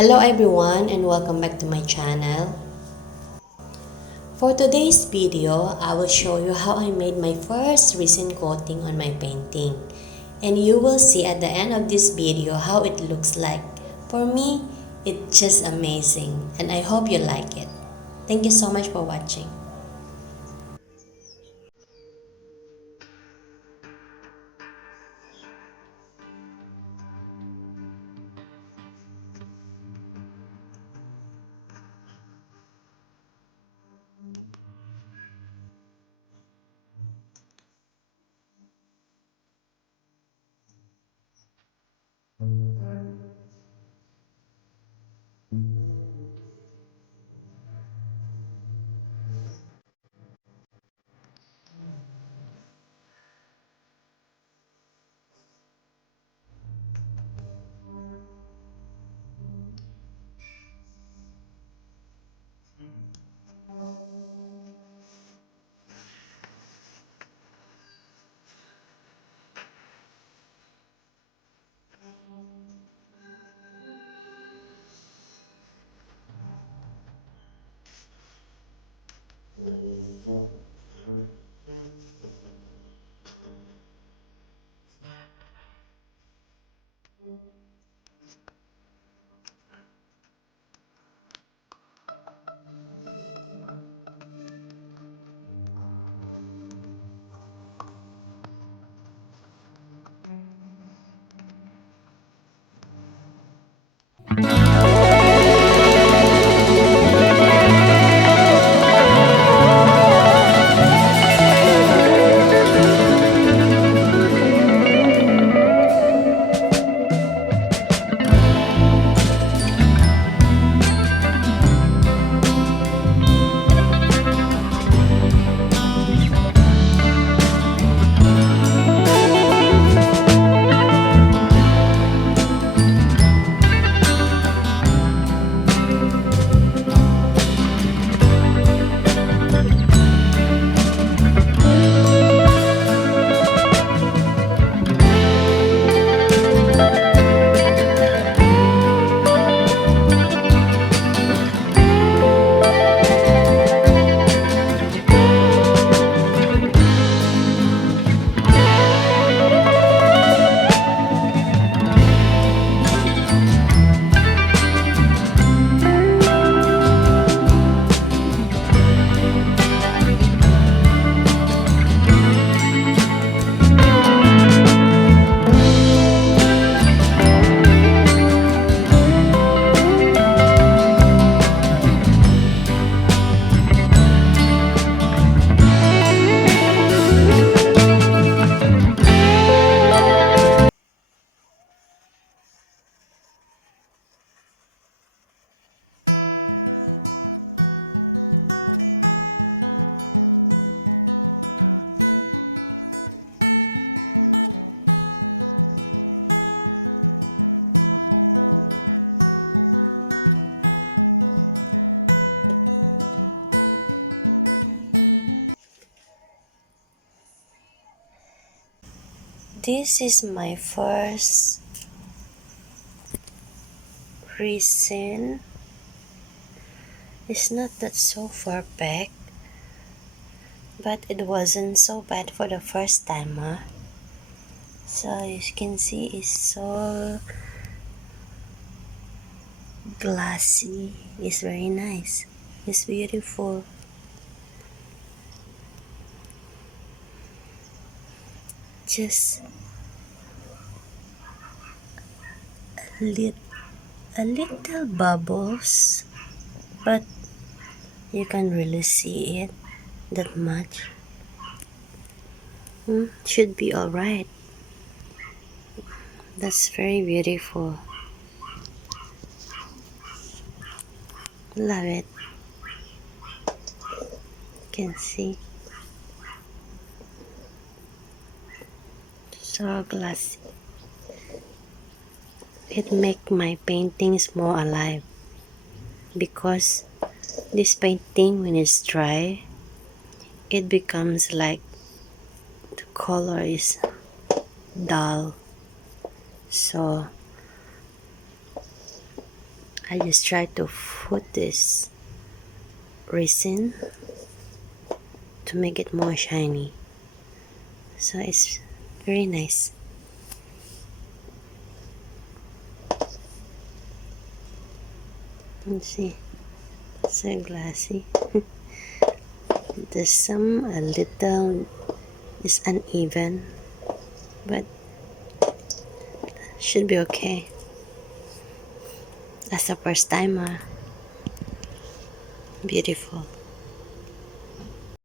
Hello everyone and welcome back to my channel. For today's video, I will show you how I made my first resin coating on my painting. And you will see at the end of this video how it looks like. For me, it's just amazing and I hope you like it. Thank you so much for watching. This is my first resin. It's not that so perfect, but it wasn't so bad for the first time, huh? So as you can see, it's so glassy. It's very nice. It's beautiful. Just a little bubbles, but you can't really see it that much. Should be alright. That's very beautiful. Love it. You can see. So glassy. It make my paintings more alive because this painting, when it's dry, it becomes like the color is dull. So I just try to put this resin to make it more shiny, so it's very nice. Let's see, so glassy. There's some a little is uneven, but should be okay. As a first timer, beautiful.